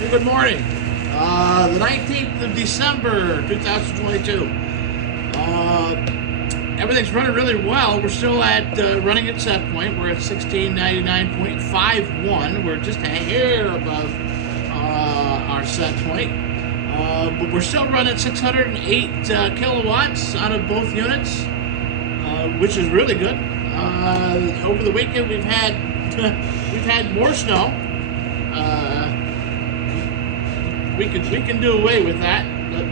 Well, good morning. The 19th of December, 2022. Everything's running really well. We're still at running at set point. We're at 1699.51. We're just a hair above our set point. But we're still running 608 kilowatts out of both units, which is really good. Over the weekend, we've had more snow. We can do away with that, but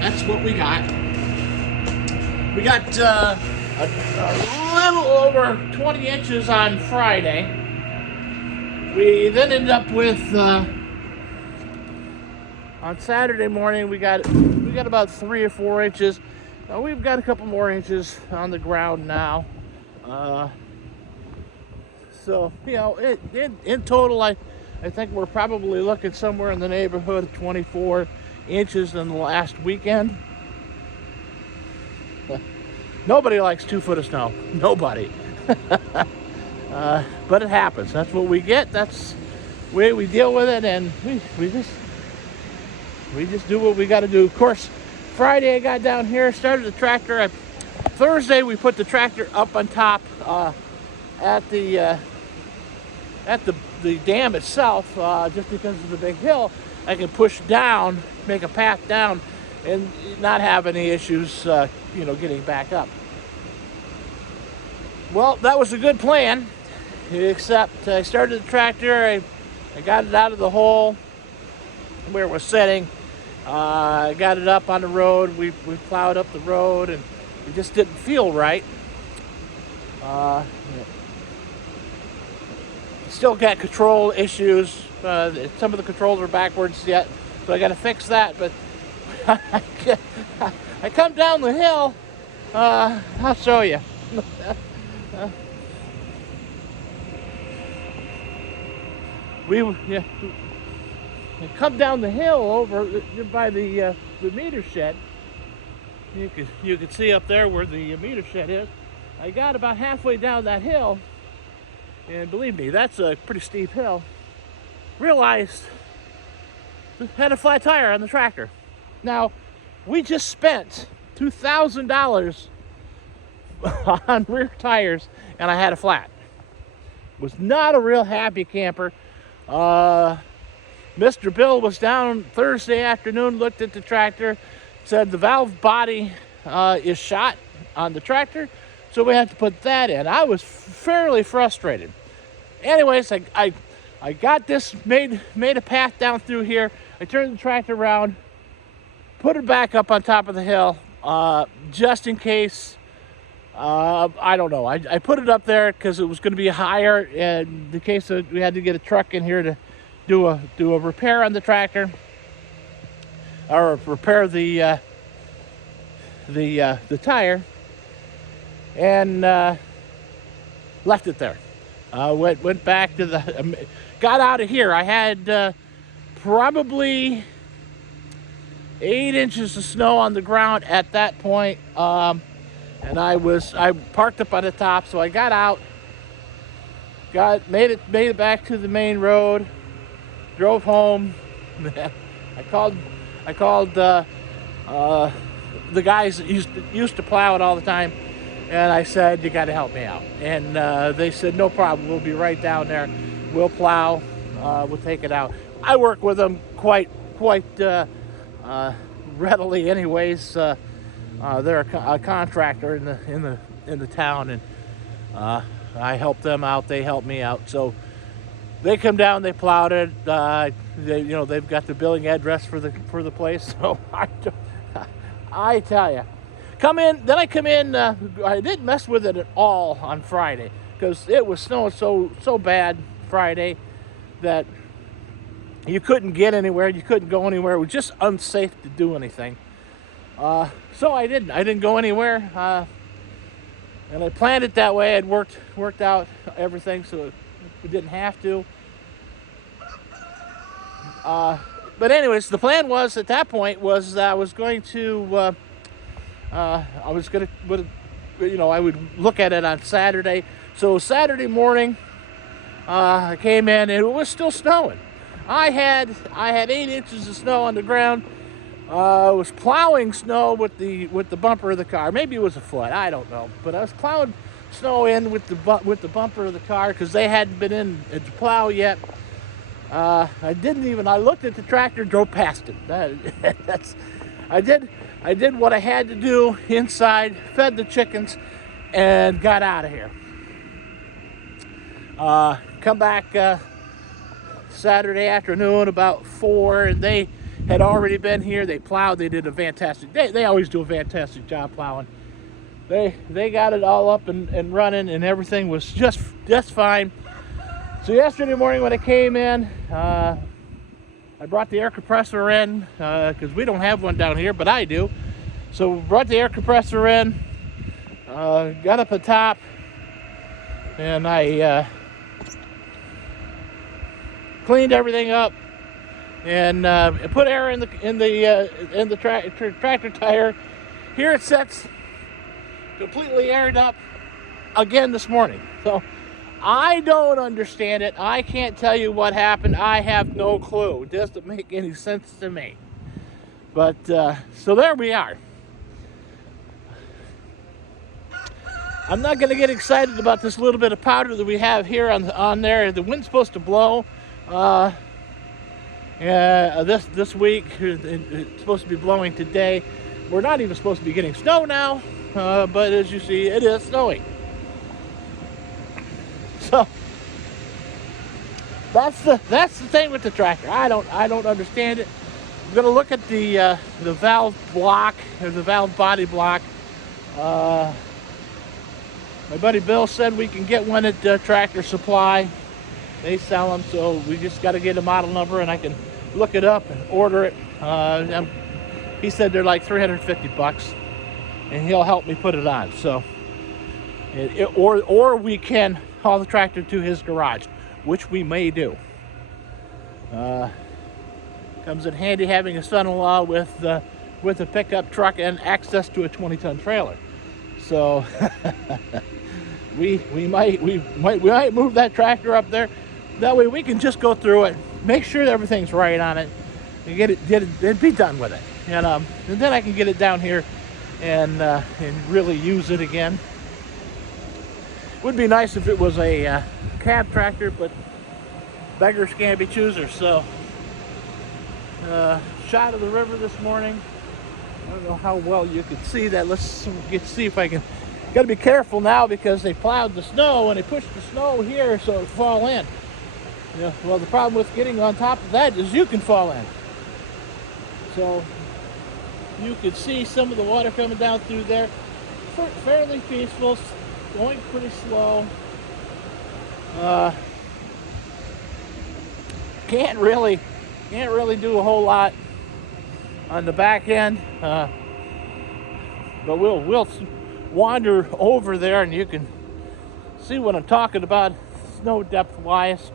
that's what we got. We got a little over 20 inches on Friday. We then ended up with on Saturday morning we got about 3 or 4 inches. We've got a couple more inches on the ground now. So in total, I think we're probably looking somewhere in the neighborhood of 24 inches in the last weekend. Nobody likes 2 foot of snow. Nobody. But it happens. That's what we get. That's the way we deal with it, and we just do what we got to do. Of course, Friday I got down here, started the tractor. Thursday we put the tractor up on top at the dam itself, just because of the big hill. I can push down, make a path down, and not have any issues, getting back up. Well, that was a good plan, except I started the tractor, I got it out of the hole where it was sitting. I got it up on the road. We plowed up the road, and it just didn't feel right. Still got control issues. Some of the controls are backwards yet, so I got to fix that. But I come down the hill. I'll show you. I come down the hill over by the meter shed. You can see up there where the meter shed is. I got about halfway down that hill, and believe me, that's a pretty steep hill. Realized I had a flat tire on the tractor. Now, we just spent $2,000 on rear tires, and I had a flat. Was not a real happy camper. Mr. Bill was down Thursday afternoon, looked at the tractor, said the valve body is shot on the tractor, so we had to put that in. I was fairly frustrated. Anyways, I got this, made a path down through here. I turned the tractor around, put it back up on top of the hill, just in case. I don't know. I put it up there because it was going to be higher in the case that we had to get a truck in here to do a repair on the tractor, or repair the tire, and left it there. Went back to got out of here. I had probably 8 inches of snow on the ground at that point. And I parked up on the top, so I got out, made it back to the main road, drove home. I called the guys that used to plow it all the time, and I said, you got to help me out. And they said, no problem, we'll be right down there. We'll plow, we'll take it out. I work with them quite readily, anyways. They're a contractor in the town, and I help them out. They help me out. So they come down, they plowed it. They've got the billing address for the place. So I tell you, I come in. I didn't mess with it at all on Friday because it was snowing so bad Friday that you couldn't get anywhere. You couldn't go anywhere. It was just unsafe to do anything. So I didn't go anywhere, and I planned it that way. I'd worked out everything so we didn't have to. But anyways, the plan was at that point was that I was going to, I would look at it on Saturday. So Saturday morning, I came in and it was still snowing. I had 8 inches of snow on the ground. I was plowing snow with the bumper of the car. Maybe it was a foot, I don't know. But I was plowing snow in with the bumper of the car because they hadn't been in to plow yet. I looked at the tractor, drove past it. I did what I had to do inside, fed the chickens, and got out of here. Come back Saturday afternoon about 4, and they had already been here. They plowed. They did a fantastic. They always do a fantastic job plowing. They got it all up and running, and everything was just fine. So yesterday morning when I came in, I brought the air compressor in because we don't have one down here, but I do. So brought the air compressor in, got up the top, and I cleaned everything up and put air in the tractor tire. Here it sits, completely aired up again this morning. So I don't understand it. I can't tell you what happened. I have no clue. It doesn't make any sense to me. But so there we are. I'm not going to get excited about this little bit of powder that we have here on there. The wind's supposed to blow this week. It's supposed to be blowing today. We're not even supposed to be getting snow now, but as you see, it is snowing. So that's the thing with the tractor. I don't understand it. I'm gonna look at the valve block or the valve body block. My buddy Bill said we can get one at Tractor Supply. They sell them, so we just got to get a model number, and I can look it up and order it. He said they're like $350, and he'll help me put it on. So, or we can haul the tractor to his garage, which we may do. Comes in handy having a son-in-law with a pickup truck and access to a 20-ton trailer. So we might move that tractor up there. That way we can just go through it, make sure that everything's right on it, and get it be done with it. And then I can get it down here and really use it again. Would be nice if it was a cab tractor, but beggars can't be choosers. So shot of the river this morning. I don't know how well you can see that. Let's see if I can. Got to be careful now because they plowed the snow and they pushed the snow here so it fall in. Yeah, well, the problem with getting on top of that is you can fall in. So you can see some of the water coming down through there. Fairly peaceful, going pretty slow. Can't really do a whole lot on the back end, but we'll wander over there and you can see what I'm talking about snow depth wise.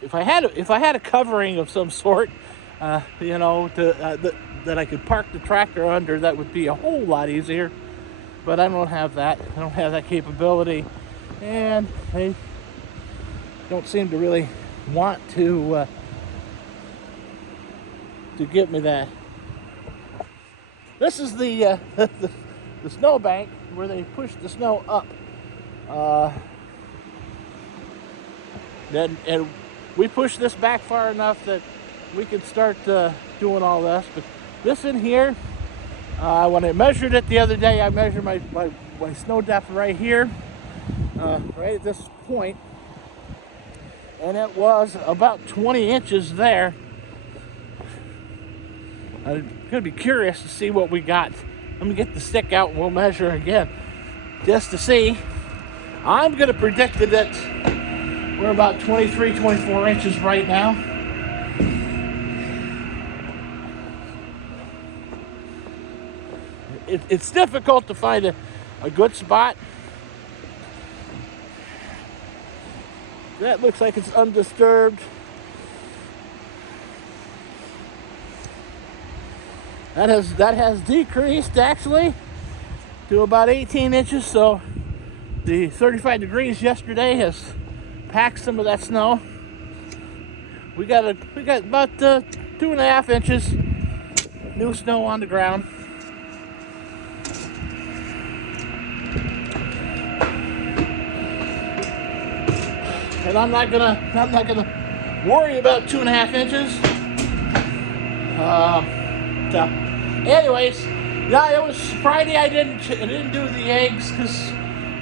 If I had a covering of some sort, that I could park the tractor under, that would be a whole lot easier. But I don't have that. I don't have that capability, and they don't seem to really want to give me that. This is the snow bank where they push the snow up. And we push this back far enough that we can start doing all this. But this in here, when I measured it the other day, I measured my snow depth right here, right at this point, and it was about 20 inches there. I'm gonna be curious to see what we got. Let me get the stick out and we'll measure again just to see. I'm gonna predict that we're about 23, 24 inches right now. It's difficult to find a good spot. That looks like it's undisturbed. That has decreased actually to about 18 inches, so the 35 degrees yesterday has packed some of that snow. We got about 2.5 inches new snow on the ground. And I'm not gonna worry about 2.5 inches. So, anyways, yeah, it was Friday. I didn't do the eggs because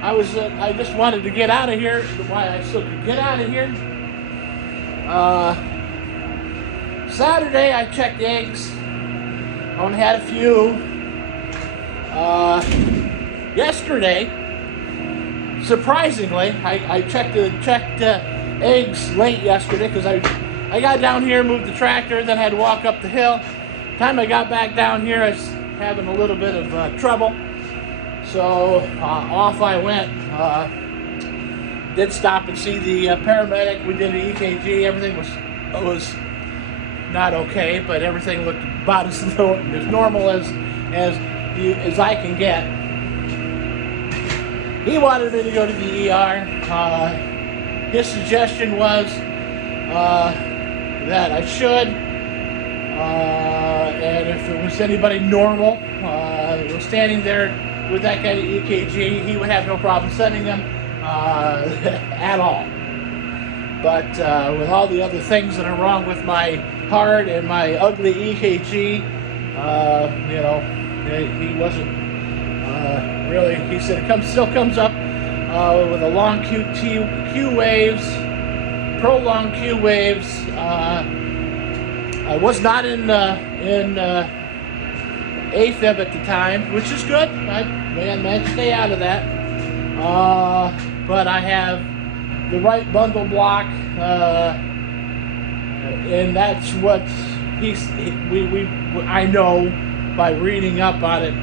I just wanted to get out of here. Why I still could get out of here. Saturday I checked eggs. I only had a few. Yesterday, surprisingly, I checked eggs late yesterday because I got down here, moved the tractor, then had to walk up the hill. Time I got back down here, I was having a little bit of trouble. So off I went. Did stop and see the paramedic. We did an EKG. Everything was not okay, but everything looked about as normal as I can get. He wanted me to go to the ER. His suggestion was that I should, and if it was anybody normal, was standing there with that kind of EKG, he would have no problem sending them at all. But with all the other things that are wrong with my heart and my ugly EKG, he wasn't really. He said it still comes up with a long Q waves, prolonged Q waves. I was not in AFib at the time, which is good. I managed to stay out of that. But I have the right bundle block, and that's what I know by reading up on it.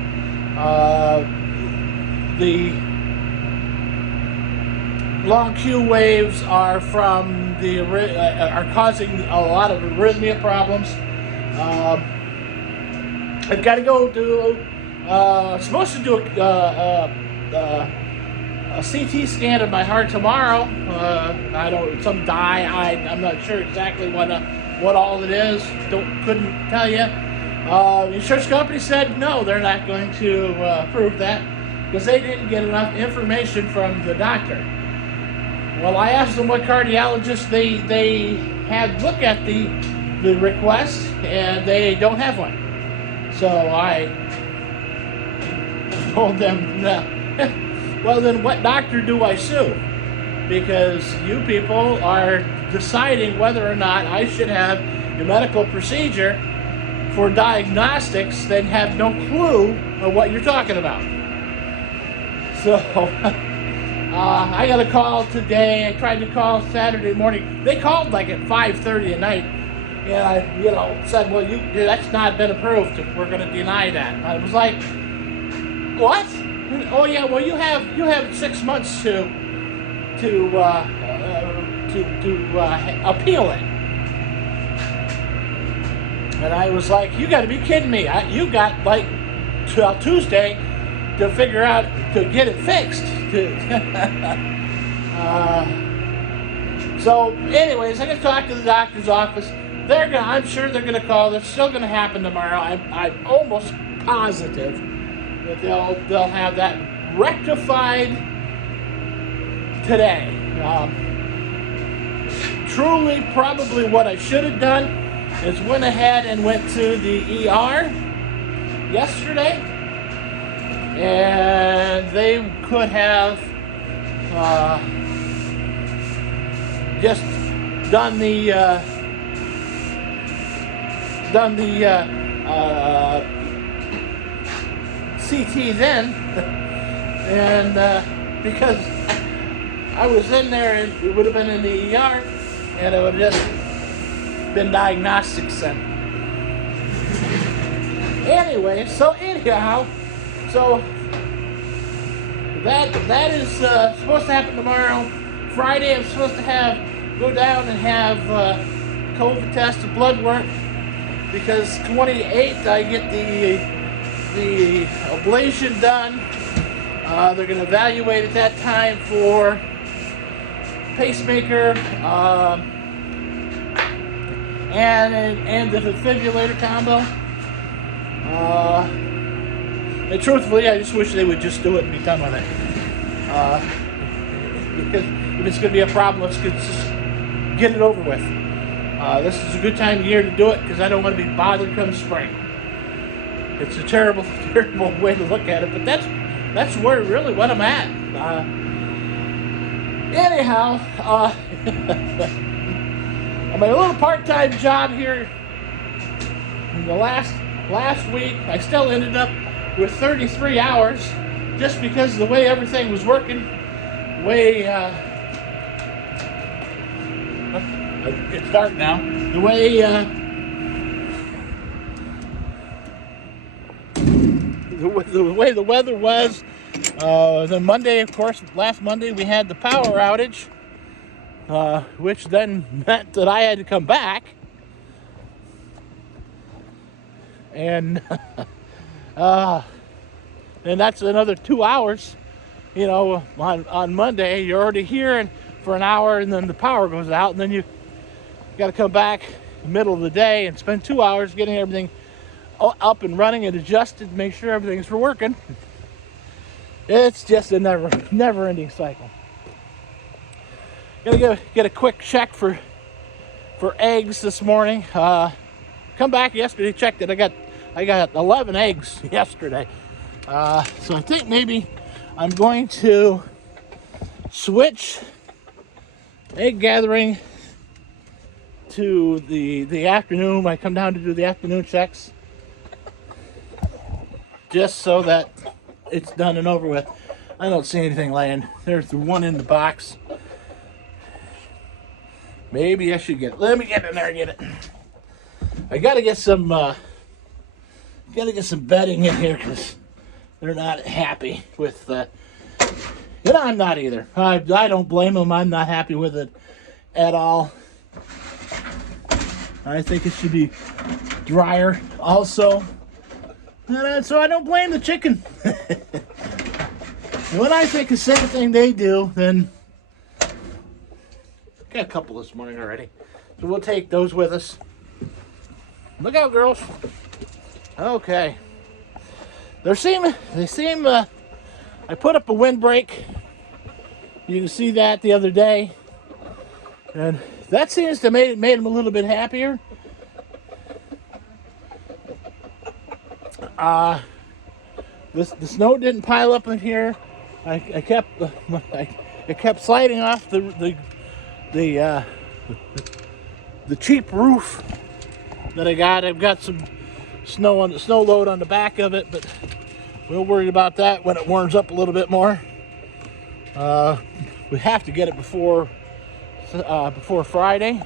The long Q waves are are causing a lot of arrhythmia problems. I've got to go do. Supposed to do a CT scan of my heart tomorrow. Some dye. I'm not sure exactly what all it is. Couldn't tell you. The insurance company said no, they're not going to approve that because they didn't get enough information from the doctor. Well, I asked them what cardiologist they had look at the request, and they don't have one. So I told them, no. Well, then what doctor do I sue? Because you people are deciding whether or not I should have a medical procedure for diagnostics that have no clue of what you're talking about. So I got a call today. I tried to call Saturday morning. They called like at 5:30 at night. And I, said, well, that's not been approved. We're going to deny that. I was like, what? Oh yeah, well you have 6 months to appeal it. And I was like, you got to be kidding me! You got like till Tuesday to figure out to get it fixed. So, anyways, I got to talk to the doctor's office. I'm sure they're gonna call. It's still gonna happen tomorrow. I'm almost positive that they'll have that rectified today. Truly, probably what I should have done is went ahead and went to the ER yesterday, and they could have just done the CT then, and because I was in there, and it would have been in the ER, and it would have just been diagnostics then. Anyway, so that is supposed to happen tomorrow. Friday, I'm supposed to go down and have COVID test and blood work. Because 28th I get the ablation done. They're going to evaluate at that time for pacemaker and the defibrillator combo. And truthfully, I just wish they would just do it and be done with it. Because if it's going to be a problem, let's just get it over with. This is a good time of year to do it because I don't want to be bothered come spring. It's a terrible, terrible way to look at it, but that's where really what I'm at. Anyhow, on my little part-time job here in the last week, I still ended up with 33 hours just because of the way everything was working. It's dark now. The way the weather was. Then Monday, of course, last Monday we had the power outage, which then meant that I had to come back. And and that's another 2 hours. You know, on Monday you're already here and for an hour, and then the power goes out, and then you got to come back in the middle of the day and spend 2 hours getting everything up and running and adjusted to make sure everything's working. It's just a never-ending cycle. Gonna get a quick check for eggs this morning. Come back yesterday, checked it. I got 11 eggs yesterday. So I think maybe I'm going to switch egg gathering to the afternoon. I come down to do the afternoon checks, just so that it's done and over with. I don't see anything laying. There's the one in the box. Maybe I should get it. Let me get in there and get it. I gotta get some bedding in here because they're not happy with and I'm not either. I don't blame them. I'm not happy with it at all. I think it should be drier also. And so I don't blame the chicken. When I think the same thing they do, then got a couple this morning already. So we'll take those with us. Look out, girls. Okay. They seem I put up a windbreak. You can see that the other day. And that seems to made them a little bit happier. The snow didn't pile up in here. I kept sliding off the cheap roof that I got. I've got some snow load on the back of it, but we'll worry about that when it warms up a little bit more. We have to get it before Friday,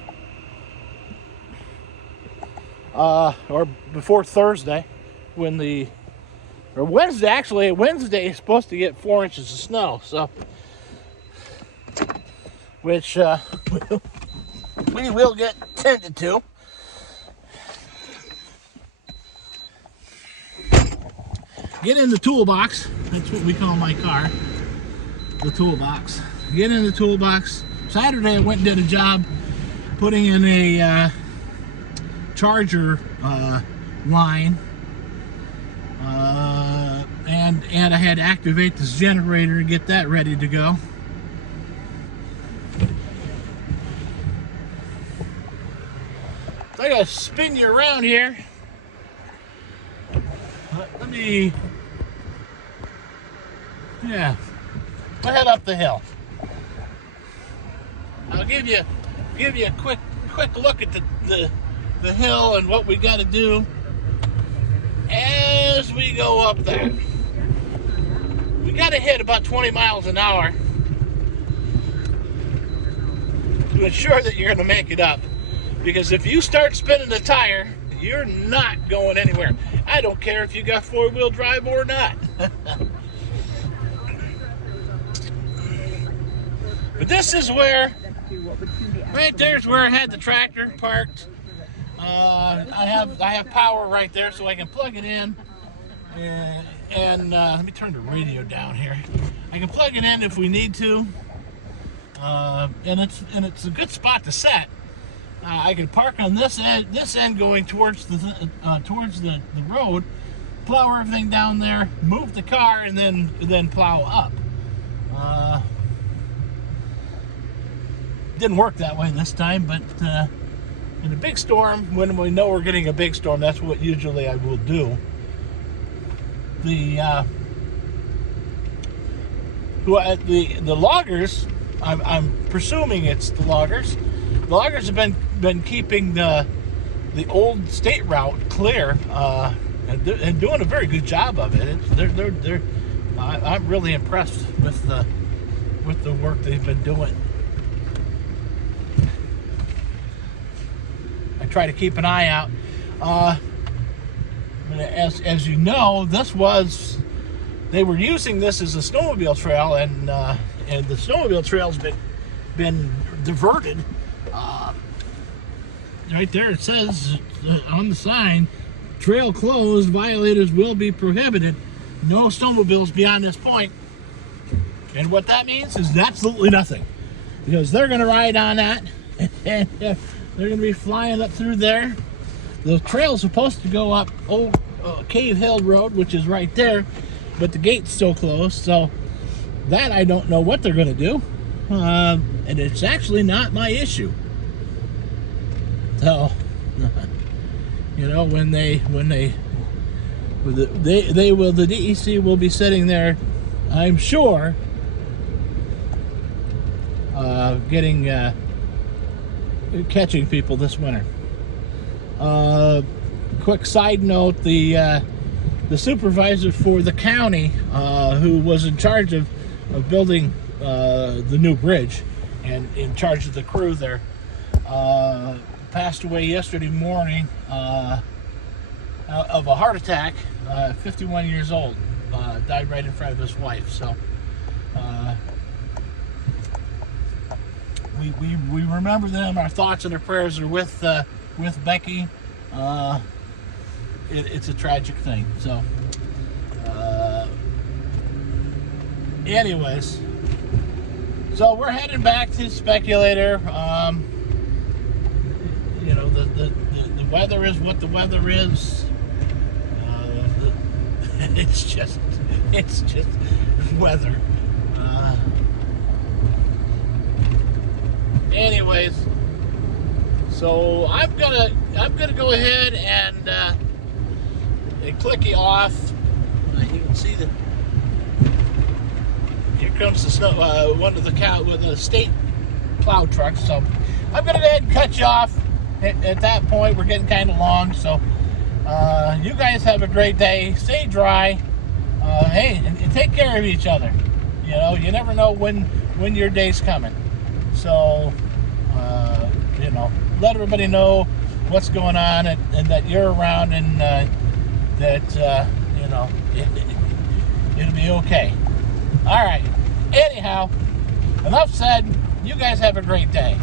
or before Thursday, or Wednesday. Actually, Wednesday is supposed to get 4 inches of snow, so which we will get tended to. Get in the toolbox. That's what we call my car, the toolbox. Get in the toolbox. Saturday I went and did a job putting in a charger line, and I had to activate this generator and get that ready to go. So I gotta spin you around here. Let me, yeah, we'll head up the hill. I'll give you a quick look at the hill and what we got to do as we go up there. We got to hit about 20 miles an hour to ensure that you're going to make it up. Because if you start spinning the tire, you're not going anywhere. I don't care if you got four-wheel drive or not. But this is where, right there's where I had the tractor parked. I have power right there, so I can plug it in And let me turn the radio down here. I can plug it in if we need to, and it's a good spot to set. I can park on this end going towards the road, plow everything down there, move the car, and then plow up. Didn't work that way this time, but in a big storm, when we know we're getting a big storm, that's what usually I will do. The loggers, I'm presuming it's the loggers. The loggers have been keeping the old state route clear and doing a very good job of it. I'm really impressed with the work they've been doing. I try to keep an eye out. As you know, they were using this as a snowmobile trail, and the snowmobile trail's been diverted. Right there it says on the sign, trail closed, violators will be prohibited, no snowmobiles beyond this point. And what that means is absolutely nothing, because they're going to ride on that and they're going to be flying up through there. The trail's supposed to go up Old Cave Hill Road, which is right there, but the gate's still closed, so that I don't know what they're going to do, and it's actually not my issue. So, you know, the DEC will be sitting there, I'm sure, catching people this winter. Quick side note: the supervisor for the county, who was in charge of building the new bridge and in charge of the crew there, passed away yesterday morning of a heart attack. 51 years old, died right in front of his wife. So we remember them. Our thoughts and our prayers are with Becky. It's a tragic thing. So anyways, so we're heading back to Speculator. You know, the weather is what the weather is. It's just weather. Anyways, so I'm gonna go ahead and click you off. You can see that here comes the snow. One of the state plow trucks. So I'm gonna go ahead and cut you off. At that point, we're getting kind of long. So you guys have a great day. Stay dry. Hey, and take care of each other. You know, you never know when your day's coming. So you know, let everybody know what's going on, and that you're around, and that you know, it'll be okay. All right. Anyhow, enough said. You guys have a great day.